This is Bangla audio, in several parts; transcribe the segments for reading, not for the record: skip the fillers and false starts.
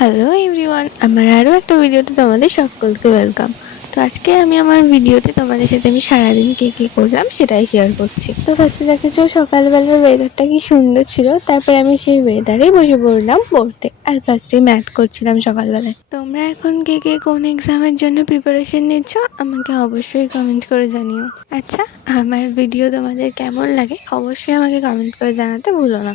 হ্যালো এভরিওয়ান, আমার আরও একটা ভিডিওতে তোমাদের সকলকে ওয়েলকাম। তো আজকে আমি আমার ভিডিওতে তোমাদের সাথে আমি সারাদিন কী করলাম সেটাই শেয়ার করছি। তো ফার্স্টে দেখেছো সকালবেলার ওয়েদারটা কি সুন্দর ছিল, তারপরে আমি সেই ওয়েদারেই বসে পড়লাম পড়তে, আর ফার্স্টে ম্যাথ করছিলাম সকালবেলায়। তোমরা এখন কে কোন এক্সামের জন্য প্রিপারেশন নিচ্ছ আমাকে অবশ্যই কমেন্ট করে জানিও। আচ্ছা, আমার ভিডিও তোমাদের কেমন লাগে অবশ্যই আমাকে কমেন্ট করে জানাতে ভুলো না।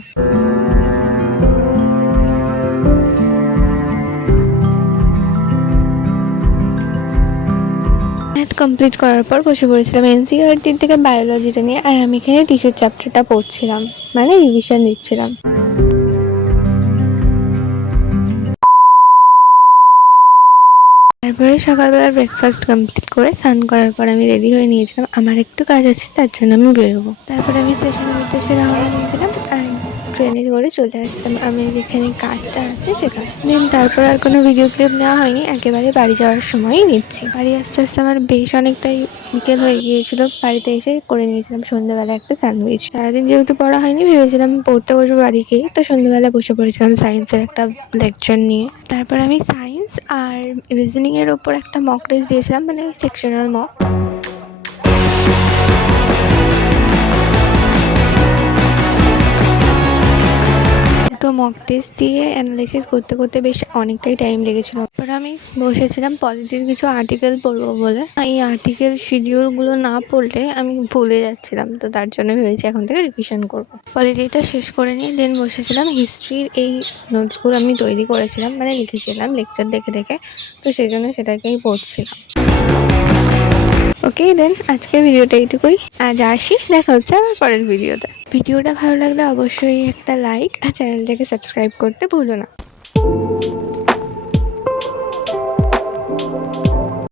ম্যাথ কমপ্লিট করার পর বসে পড়েছিলাম এনসিইআরটির থেকে বায়োলজিটা নিয়ে, আর আমি এখানে টিস্যুর চ্যাপ্টারটা পড়ছিলাম, মানে রিভিশন দিচ্ছিলাম। তারপরে সকালবেলা ব্রেকফাস্ট কমপ্লিট করে স্নান করার পর আমি রেডি হয়ে নিয়েছিলাম, আমার একটু কাজ আছে তার জন্য আমি বেরোবো। তারপরে আমি স্টেশনের উদ্দেশ্যে রওনা দিয়েছিলাম আর ট্রেনে করে চলে আসলাম আমি যেখানে কাজটা আছে সেখানে। দেন তারপর আর কোনো ভিডিও ক্লিপ নেওয়া হয়নি, একেবারে বাড়ি যাওয়ার সময়ই নিচ্ছি। বাড়ি আস্তে আস্তে আমার বেশ অনেকটাই বিকেল হয়ে গিয়েছিল। বাড়িতে এসে করে নিয়েছিলাম সন্ধ্যাবেলা একটা স্যান্ডউইচ। সারাদিন যেহেতু পড়া হয়নি ভেবেছিলাম পড়তে বসবো বাড়ি গিয়ে, তো সন্ধ্যাবেলা বসে পড়েছিলাম সায়েন্সের একটা লেকচার নিয়ে। তারপর আমি সায়েন্স আর রিজনিংয়ের ওপর একটা মক টেস্ট দিয়েছিলাম, মানে সেকশনাল মক। দুটো মক টেস্ট দিয়ে অ্যানালাইসিস করতে করতে বেশ অনেকটাই টাইম লেগেছিল। তারপর আমি বসেছিলাম পলিটির কিছু আর্টিকেল পড়বো বলে। এই আর্টিকেল শিডিউলগুলো না পড়লে আমি ভুলে যাচ্ছিলাম, তো তার জন্য ভেবেছি এখন থেকে রিভিশন করবো। পলিটিটা শেষ করে নিয়ে দেন বসেছিলাম হিস্ট্রির এই নোটসগুলো আমি তৈরি করেছিলাম, মানে লিখেছিলাম লেকচার দেখে দেখে, তো সেই জন্য সেটাকেই পড়ছিলাম। ওকে দেন আজকের ভিডিওটা এইটুকুই, আজ আসি, দেখা হচ্ছে আবার পরের ভিডিওতে। ভিডিওটা ভালো লাগলে অবশ্যই একটা লাইক আর চ্যানেলটাকে সাবস্ক্রাইব করতে ভুলো না।